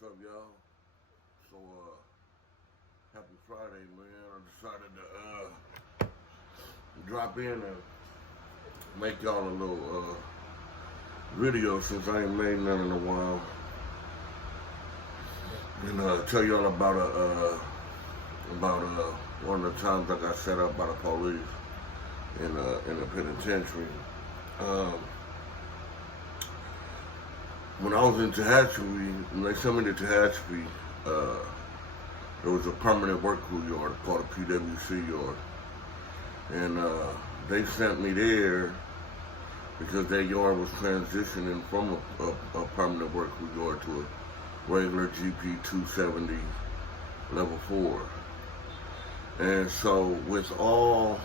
What's up, y'all? So, happy Friday, man. I decided to, drop in and make y'all a little, video since I ain't made none in a while. And, tell y'all about, one of the times I got set up by the police in the penitentiary. When I was in TEHACHAPEI, when they sent me to TEHACHAPEI, there was a permanent work crew yard called a PWC yard. And they sent me there because that yard was transitioning from a permanent work crew yard to a regular GP 270 level 4. And so with all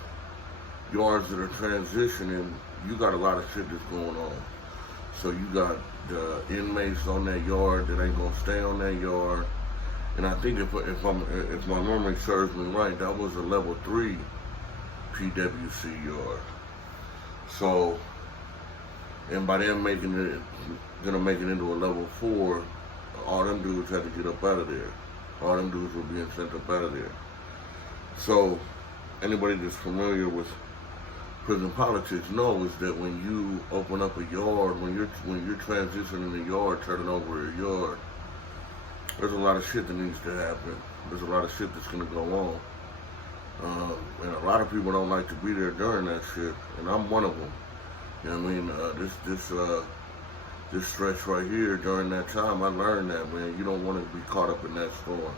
yards that are transitioning, you got a lot of shit that's going on. So you got the inmates on that yard that ain't gonna stay on that yard, and I think if my memory serves me right, that was a level 3 PWC yard. So, and by them gonna make it into a level 4, all them dudes had to get up out of there. All them dudes were being sent up out of there. So, anybody that's familiar with prison politics knows that when you open up a yard, when you're transitioning a yard, turning over a yard, there's a lot of shit that needs to happen. There's a lot of shit that's gonna go on, and a lot of people don't like to be there during that shit, and I'm one of them. You know what I mean? This stretch right here during that time, I learned that, man, you don't want to be caught up in that storm.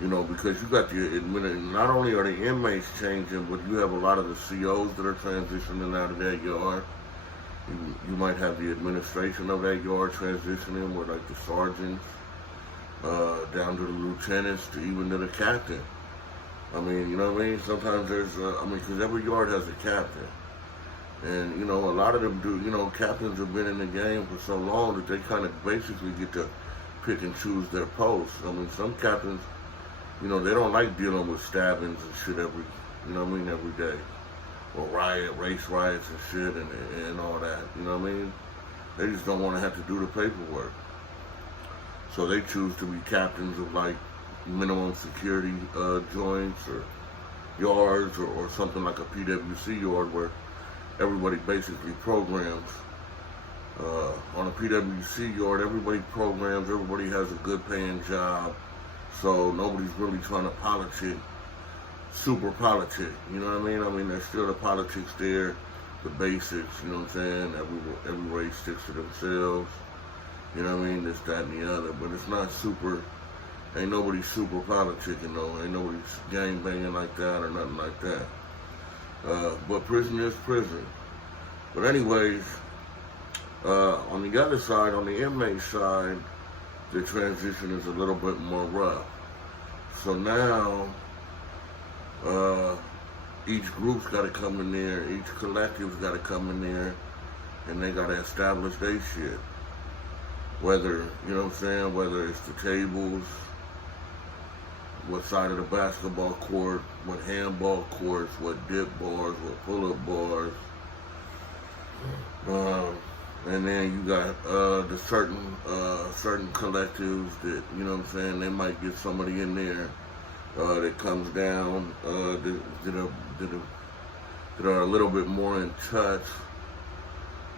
You know, because you got not only are the inmates changing, but you have a lot of the COs that are transitioning out of that yard. You might have the administration of that yard transitioning, where like the sergeants, down to the lieutenants, to even to the captain. I mean, you know what I mean? Sometimes there's, because every yard has a captain. And, you know, a lot of them do, you know, captains have been in the game for so long that they kind of basically get to pick and choose their posts. I mean, some captains, you know, they don't like dealing with stabbings and shit every day. Or race riots and shit and all that, you know what I mean? They just don't want to have to do the paperwork. So they choose to be captains of like minimum security joints or yards or something like a PWC yard where everybody basically programs. On a PWC yard, everybody programs, everybody has a good paying job. So nobody's really trying to politic, super politic, you know what I mean? I mean, there's still the politics there, the basics, you know what I'm saying? Every race sticks to themselves, you know what I mean? This, that, and the other, but it's not super, ain't nobody super politicking though, ain't nobody gang banging like that or nothing like that. But prison is prison. But anyways, on the other side, on the inmate side, the transition is a little bit more rough. So now, each group's got to come in there, each collective's got to come in there, and they got to establish their shit. Whether, you know what I'm saying, whether it's the tables, what side of the basketball court, what handball courts, what dip bars, what pull-up bars. And then you got the certain collectives that, you know what I'm saying, they might get somebody in there that comes down that are a little bit more in touch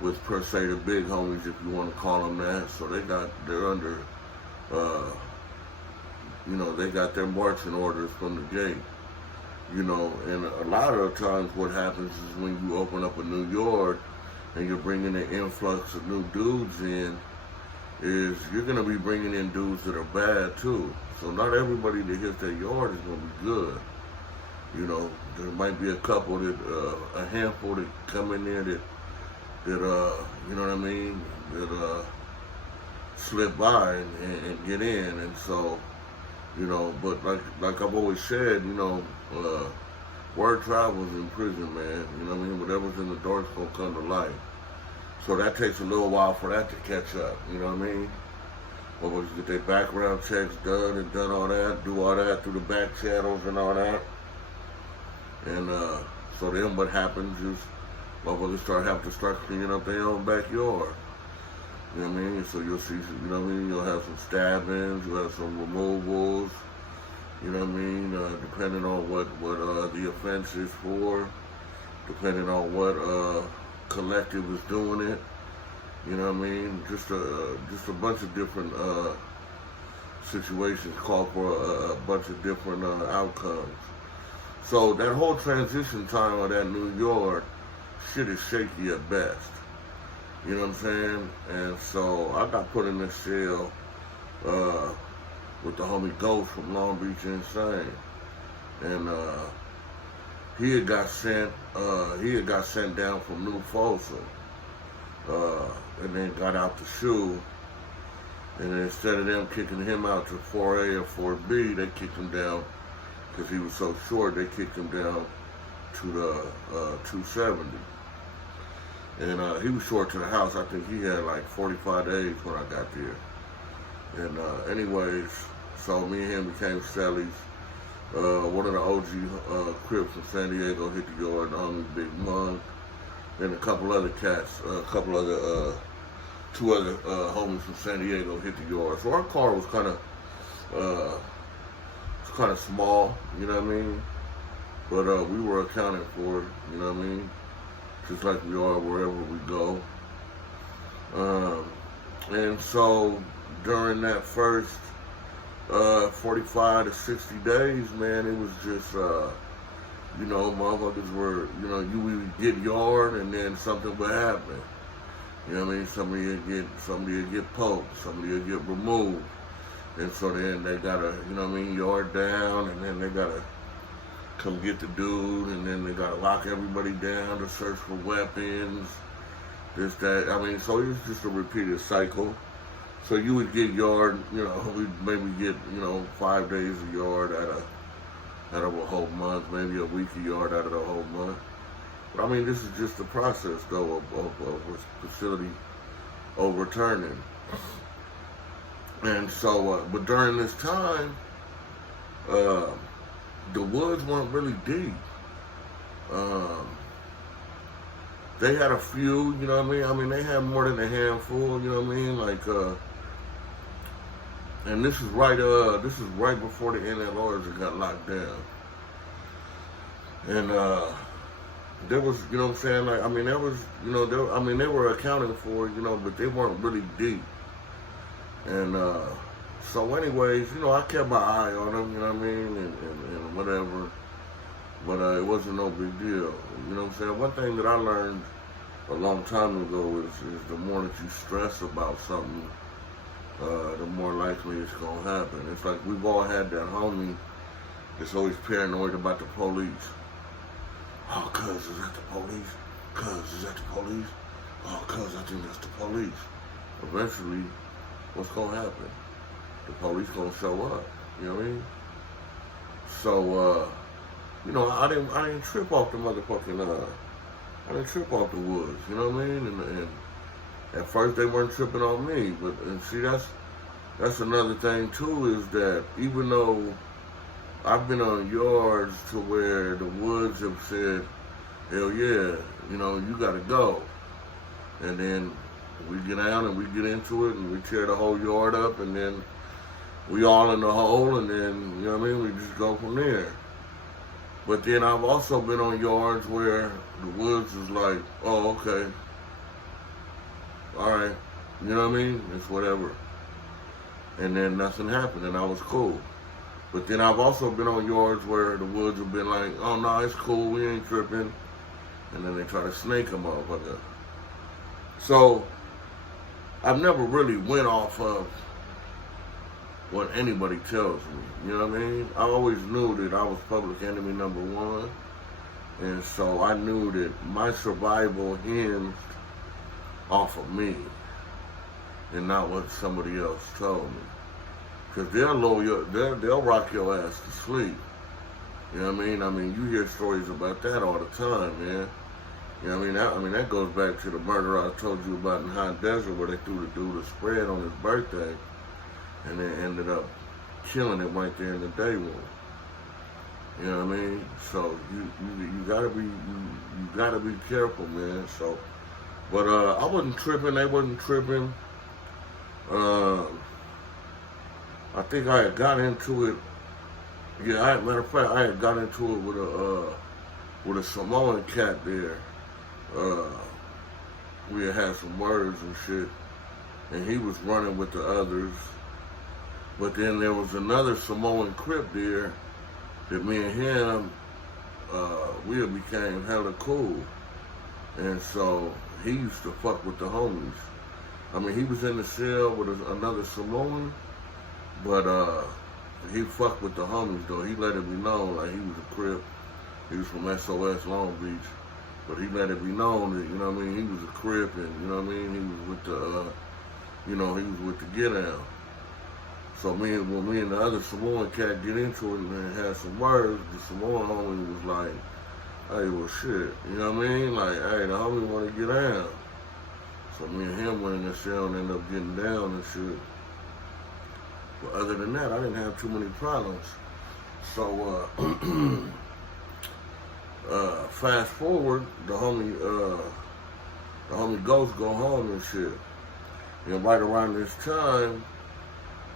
with, per se, the big homies, if you want to call them that. So they're under, you know, they got their marching orders from the gate. You know, and a lot of times what happens is when you open up a new yard and you're bringing an influx of new dudes in, is you're going to be bringing in dudes that are bad too. So not everybody that hits that yard is going to be good. You know, there might be a couple that, a handful that come in there that you know what I mean, that slip by and get in. And so, you know, but like I've always said, you know, word travels in prison, man. You know what I mean? Whatever's in the dark's gonna come to light. So that takes a little while for that to catch up. You know what I mean? Well, get their background checks done and done all that, do all that through the back channels and all that. And so then what happens is motherfuckers have to start cleaning up their own backyard. You know what I mean? So you'll see, you know what I mean? You'll have some stabbings, you'll have some removals, you know what I mean? Depending on what the offense is for, depending on what collective is doing it, you know what I mean? Just a bunch of different situations call for a bunch of different outcomes. So that whole transition time of that New York shit is shaky at best. You know what I'm saying? And so I got put in this cell with the homie Ghost from Long Beach Insane. And he had got sent down from New Folsom. And then got out the SHU. And instead of them kicking him out to 4A or 4B, they kicked him down, because he was so short, they kicked him down to the 270. And he was short to the house. I think he had like 45 days when I got there. And anyways, so me and him became Stellies. One of the OG Crips from San Diego hit the yard, Big Mug. And a couple other cats, two other homies from San Diego hit the yard. So our car was kind of small, you know what I mean? But we were accounted for, you know what I mean? Just like we are wherever we go. And so during that first 45 to 60 days, man, it was just, you know, motherfuckers were, you know, you would get yard and then something would happen. You know what I mean? Somebody would get poked, somebody would get removed. And so then they gotta, you know what I mean, yard down, and then they gotta come get the dude, and then they gotta lock everybody down to search for weapons, this, that. I mean, so it was just a repeated cycle. So you would get yard, you know, we'd maybe get, you know, 5 days of yard out of a whole month, maybe a week of yard out of the whole month. But I mean, this is just the process, though, of a facility overturning. And so, but during this time, the woods weren't really deep. They had a few, you know what I mean? I mean, they had more than a handful, you know what I mean? Like, and this is right before the NLRs got locked down. And there was, you know what I'm saying? Like, I mean, there was, you know, they were accounted for, you know, but they weren't really deep. And so anyways, you know, I kept my eye on them, you know what I mean, and whatever. But it wasn't no big deal. You know what I'm saying? One thing that I learned a long time ago is the more that you stress about something, the more likely it's going to happen. It's like we've all had that homie that's always paranoid about the police. Oh, cuz, is that the police? Cuz, is that the police? Oh, cuz, I think that's the police. Eventually, what's going to happen? The police going to show up. You know what I mean? So, you know, I didn't trip off the motherfucking, I didn't trip off the woods, you know what I mean? And at first they weren't tripping on me, but, and see, that's another thing too, is that even though I've been on yards to where the woods have said, hell yeah, you know, you gotta go. And then we get down and we get into it and we tear the whole yard up, and then we all in the hole, and then, you know what I mean, we just go from there. But then I've also been on yards where the woods is like, oh, okay, all right, you know what I mean? It's whatever. And then nothing happened, and I was cool. But then I've also been on yards where the woods have been like, oh, no, it's cool, we ain't tripping. And then they try to snake a motherfucker. So I've never really went off of what anybody tells me, you know what I mean? I always knew that I was public enemy number one, and so I knew that my survival hinged off of me and not what somebody else told me. Because they'll rock your ass to sleep. You know what I mean? I mean, you hear stories about that all the time, man. You know what I mean? That goes back to the murder I told you about in High Desert, where they threw the dude a spread on his birthday, and they ended up killing him right there in the day room. You know what I mean? So you gotta be careful, man. So, but I wasn't tripping. They wasn't tripping. I think I had got into it. Yeah, matter of fact, I had got into it with a Samoan cat there. We had some words and shit, and he was running with the others. But then there was another Samoan CRIP there that me and him, we became hella cool. And so he used to fuck with the homies. I mean, he was in the cell with another Samoan, but he fucked with the homies though. He let it be known, like he was a CRIP. He was from SOS Long Beach. But he let it be known that, you know what I mean, he was a CRIP and, you know what I mean, he was with the, he was with the Get Down. So when me and the other Samoan cat get into it and had some words, the Samoan homie was like, hey, well shit, you know what I mean? Like, hey, the homie want to get down. So me and him went in the cell and ended up getting down and shit. But other than that, I didn't have too many problems. So, fast forward, the homie Ghost go home and shit. And right around this time,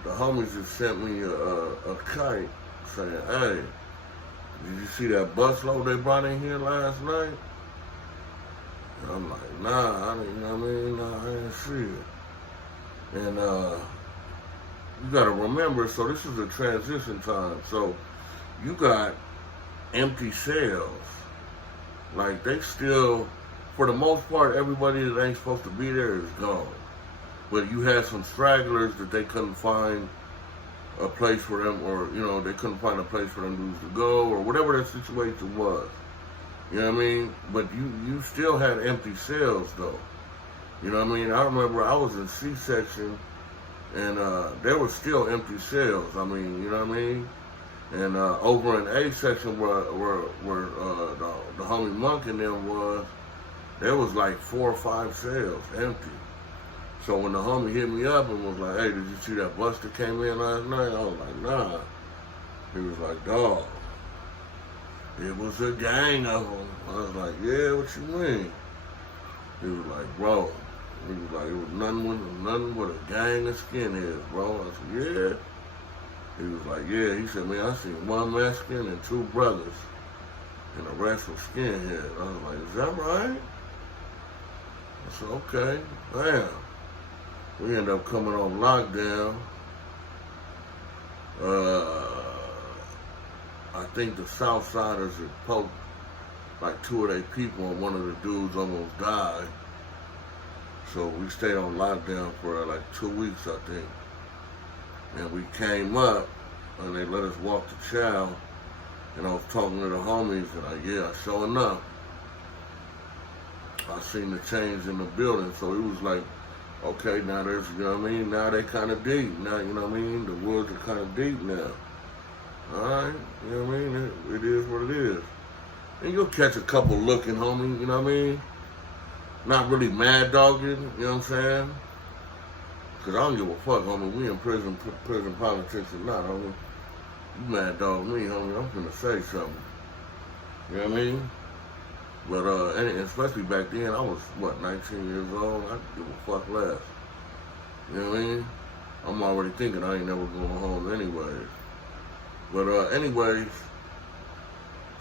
the homies had sent me a kite saying, hey, did you see that busload they brought in here last night? And I'm like, nah, I didn't, you know what I mean? Nah, I didn't see it. And you gotta remember, so this is a transition time. So you got empty cells. Like they still, for the most part, everybody that ain't supposed to be there is gone. But you had some stragglers that they couldn't find a place for them, or, they couldn't find a place for them to go, or whatever that situation was. You know what I mean? But you still had empty cells, though. You know what I mean? I remember I was in C-section, and there were still empty cells. I mean, you know what I mean? And over in A-section where the homie Monk and them was, there was like 4 or 5 cells empty. So when the homie hit me up and was like, hey, did you see that bus that came in last night? I was like, nah. He was like, dog, it was a gang of them. I was like, yeah, what you mean? He was like, bro. He was like, it was nothing but a gang of skinheads, bro. I said, yeah. He was like, yeah. He said, man, I seen 1 Mexican and 2 brothers, and the rest was skinheads. I was like, is that right? I said, okay, damn. We ended up coming on lockdown. I think the Southsiders had poked like 2 of their people, and one of the dudes almost died. So we stayed on lockdown for like 2 weeks, I think. And we came up, and they let us walk the chow. And I was talking to the homies, and like, yeah, sure enough, I seen the change in the building. So it was like, okay, now there's, you know what I mean? Now they kind of deep. Now, you know what I mean? The woods are kind of deep now. All right? You know what I mean? It is what it is. And you'll catch a couple looking, homie, you know what I mean? Not really mad dogging, you know what I'm saying? Because I don't give a fuck, homie. We in prison politics or not, homie. You mad dog me, homie. I'm finna say something. You know what I mean? But, and especially back then, I was, 19 years old? I could give a fuck less. You know what I mean? I'm already thinking I ain't never going home anyways. But, anyways,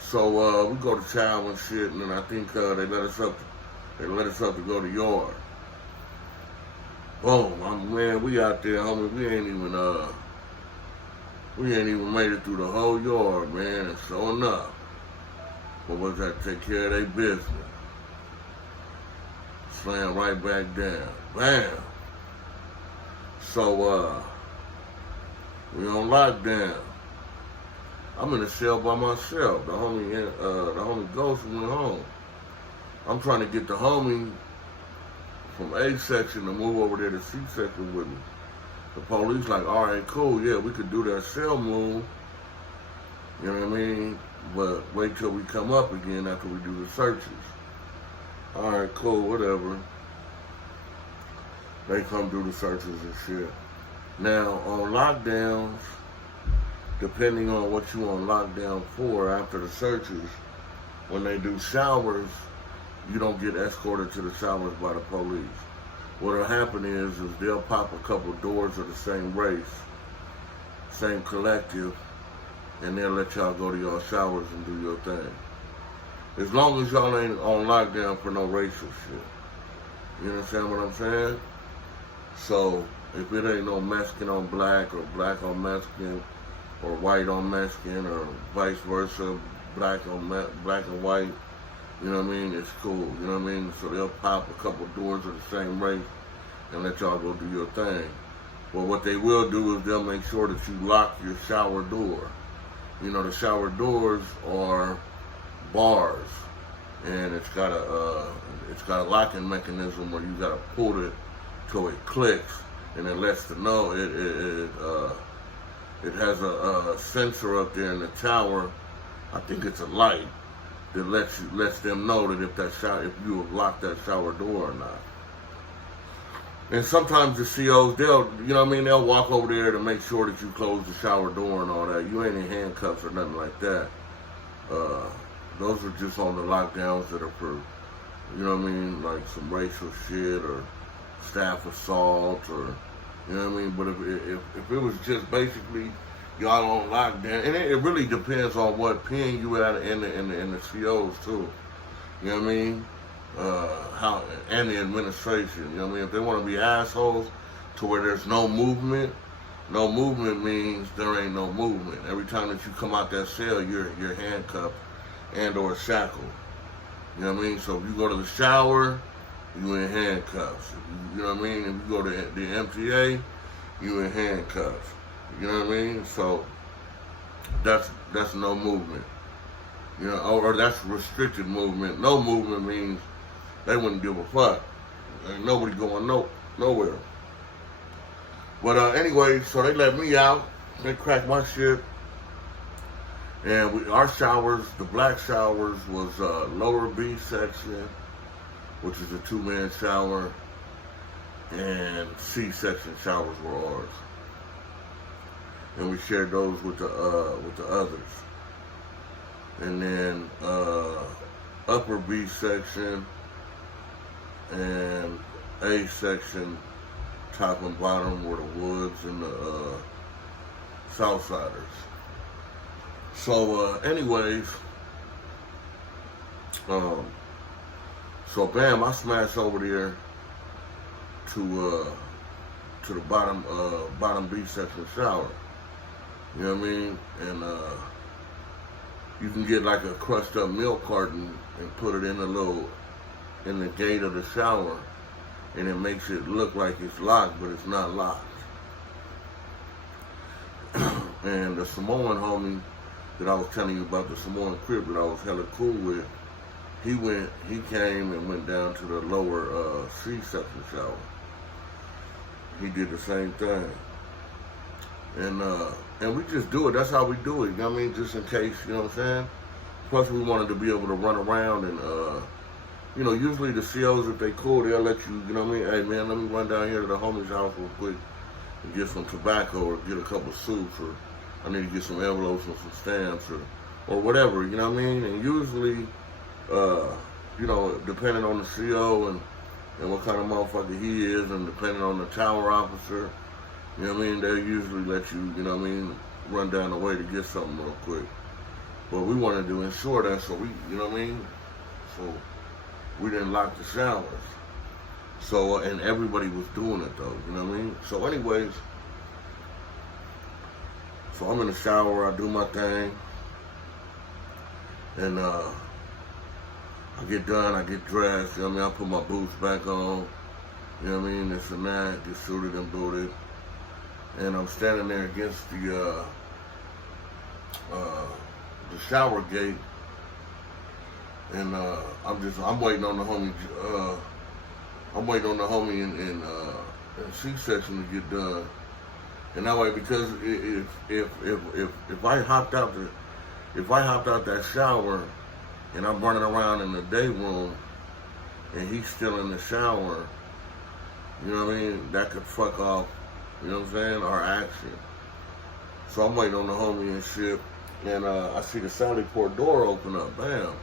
so, we go to chow and shit, and then I think, they let us up to go to yard. Boom, man, we out there, homie. We ain't even made it through the whole yard, man, and sure enough. But was that take care of their business? Slam right back down. Bam! So, we on lockdown. I'm in the cell by myself. The homie Ghost went home. I'm trying to get the homie from A section to move over there to C section with me. The police like, all right, cool, yeah, we could do that cell move. You know what I mean? But wait till we come up again after we do the searches. All right, cool, whatever. They come do the searches and shit. Now, on lockdowns, depending on what you on lockdown for after the searches, when they do showers, you don't get escorted to the showers by the police. what'll happen is they'll pop a couple doors of the same race, same collective, and they'll let y'all go to y'all showers and do your thing. As long as y'all ain't on lockdown for no racial shit. You understand what I'm saying? So, if it ain't no Mexican on black, or black on Mexican, or white on Mexican, or vice versa, black and white, you know what I mean? It's cool, you know what I mean? So they'll pop a couple doors of the same race and let y'all go do your thing. But what they will do is they'll make sure that you lock your shower door. You know, the shower doors are bars, and it's got a locking mechanism where you gotta pull it till it clicks, and it lets them know it has a sensor up there in the tower. I think it's a light that lets them know that if you have locked that shower door or not. And sometimes the COs, they'll walk over there to make sure that you close the shower door and all that. You ain't in handcuffs or nothing like that. Those are just on the lockdowns that are for, you know what I mean, like some racial shit or staff assault or, you know what I mean. But if it was just basically y'all on lockdown, and it really depends on what pen you at in the COs too. You know what I mean? How and the administration. You know what I mean? If they want to be assholes to where there's no movement means there ain't no movement. Every time that you come out that cell, you're handcuffed and or shackled. You know what I mean? So if you go to the shower, you in handcuffs. You know what I mean? If you go to the MTA, you in handcuffs. You know what I mean? So that's no movement. You know, or that's restricted movement. No movement means they wouldn't give a fuck. Ain't nobody going nowhere. But anyway, so they let me out. They cracked my shit. And our showers, the black showers, was lower B section, which is a 2-man shower, and C section showers were ours. And we shared those with the others. And then upper B section and A section, top and bottom, were the Woods and the Southsiders. So anyways, so bam, I smashed over there to the bottom B section shower. You know what I mean? And you can get like a crushed up milk carton and put it in the gate of the shower, and it makes it look like it's locked, but it's not locked. And the Samoan homie that I was telling you about, the Samoan CRIP that I was hella cool with, he came and went down to the lower C section shower. He did the same thing. And we just do it. That's how we do it. You know what I mean? Just in case, you know what I'm saying? Plus, we wanted to be able to run around and, you know, usually the COs, if they cool, they'll let you, you know what I mean? Hey, man, let me run down here to the homie's house real quick and get some tobacco or get a couple of soups, or I need to get some envelopes and some stamps or whatever, you know what I mean? And usually, you know, depending on the CO and what kind of motherfucker he is, and depending on the tower officer, you know what I mean, they'll usually let you, you know what I mean, run down the way to get something real quick. But we wanted to ensure that, so we, you know what I mean? So we didn't lock the showers. So, and everybody was doing it though, you know what I mean? So anyways, so I'm in the shower, I do my thing, and I get done, I get dressed, you know what I mean? I put my boots back on, you know what I mean? This and that, get suited and booted. And I'm standing there against the shower gate, and I'm waiting on the homie. I'm waiting on the homie in C-section to get done. And that way, because if I hopped out that shower and I'm running around in the day room and he's still in the shower, you know what I mean? That could fuck off, you know what I'm saying, our action. So I'm waiting on the homie and shit, and I see the Sally Port door open up. Bam.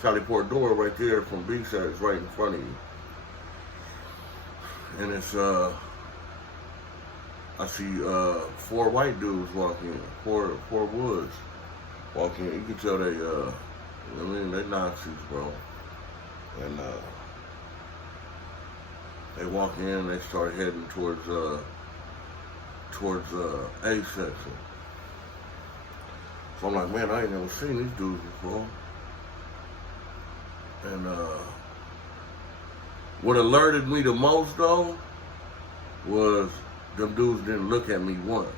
Sally Port door right there from B-side is right in front of you. and it's I see 4 white dudes walking in, four woods walking in. You can tell they I mean, they Nazis, bro. And they walk in, they start heading towards A section. So I'm like, man, I ain't never seen these dudes before. And what alerted me the most though was them dudes didn't look at me once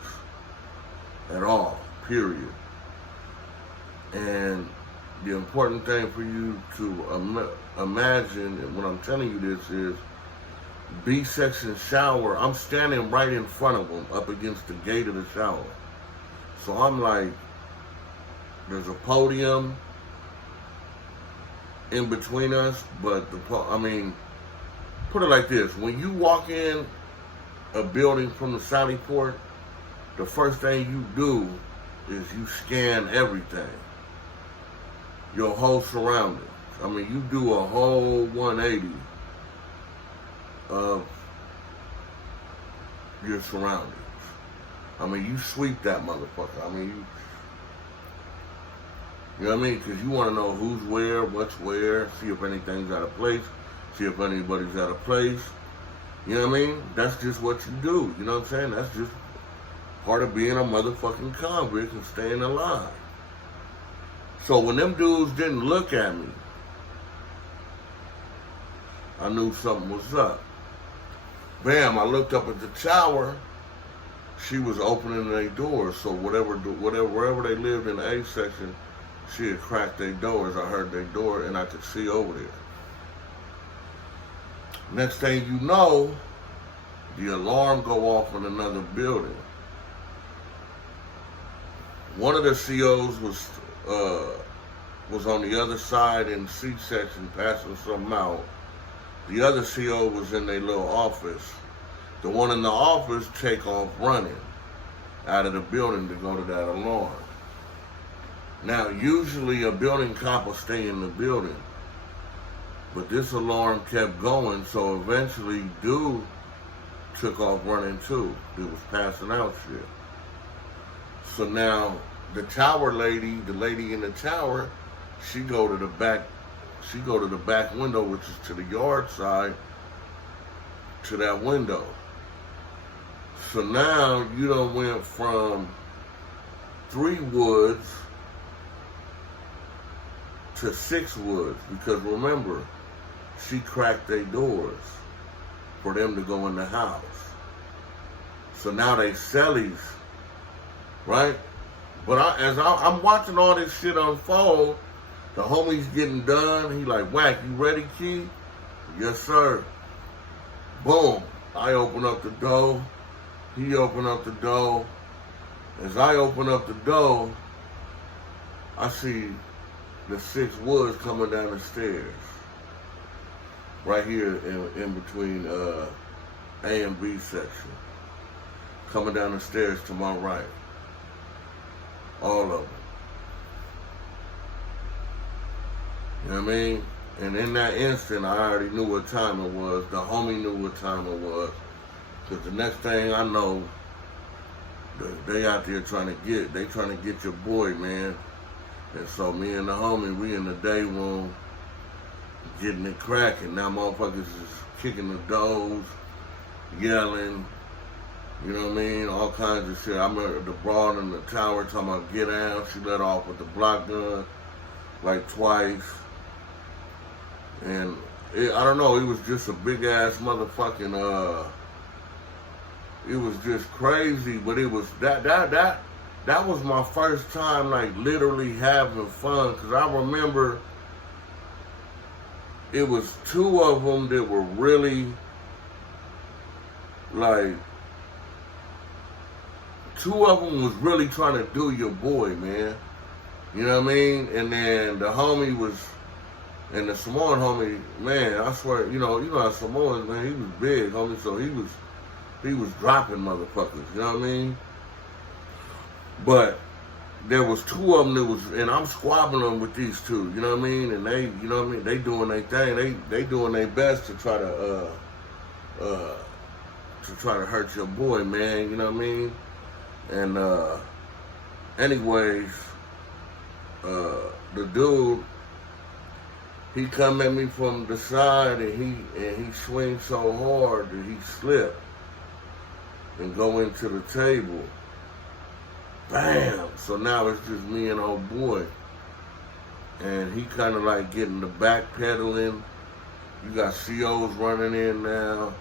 at all, period. And the important thing for you to imagine, and when I'm telling you this is, B section shower, I'm standing right in front of them, up against the gate of the shower. So I'm like, there's a podium in between us, but I mean, put it like this: when you walk in a building from the Sally Port, the first thing you do is you scan everything, your whole surroundings. I mean, you do a whole 180 of your surroundings. I mean, you sweep that motherfucker. I mean, you know what I mean? Because you want to know who's where, what's where, see if anything's out of place, see if anybody's out of place. You know what I mean? That's just what you do. You know what I'm saying? That's just part of being a motherfucking convict and staying alive. So when them dudes didn't look at me, I knew something was up. Bam, I looked up at the tower. She was opening their doors. So wherever they lived in the A section, she had cracked their doors. I heard their door and I could see over there. Next thing you know, the alarm go off in another building. One of the COs was on the other side in C section passing something out. The other CO was in their little office. The one in the office take off running out of the building to go to that alarm. Now, usually a building cop will stay in the building, but this alarm kept going, so eventually dude took off running too. He was passing out shit. So now the tower lady, the lady in the tower, she go to the back window, which is to the yard side, to that window. So now you done went from 3 woods to 6 woods, because remember, she cracked their doors for them to go in the house. So now they cellies, right? But as I'm watching all this shit unfold, the homie's getting done. He like, Whack, you ready, Key? Yes, sir. Boom. I open up the door. He open up the door. As I open up the door, I see the 6 woods coming down the stairs. Right here in between A and B section. Coming down the stairs to my right. All of them. You know what I mean? And in that instant, I already knew what time it was. The homie knew what time it was. Because the next thing I know, they out there trying to get your boy, man. And so me and the homie, we in the day room, getting it cracking. Now motherfuckers is kicking the doors, yelling, you know what I mean? All kinds of shit. I remember the broad in the tower talking about get out. She let off with the block gun like twice. And I don't know, it was just a big ass motherfucking, it was just crazy, but it was, that was my first time like literally having fun, because I remember it was 2 of them that were really like, 2 of them was really trying to do your boy, man. You know what I mean? And then the homie was, and the Samoan homie, man, I swear, you know how Samoans, man, he was big, homie, so he was dropping motherfuckers, you know what I mean? But there was 2 of them that was, and I'm squabbling with these 2, you know what I mean? And they, you know what I mean? They doing their thing, they doing their best to try to to try to hurt your boy, man, you know what I mean? And anyways, the dude, he come at me from the side and he swings so hard that he slipped and go into the table. Bam! So now it's just me and old boy. And he kind of like getting the backpedaling. You got COs running in now.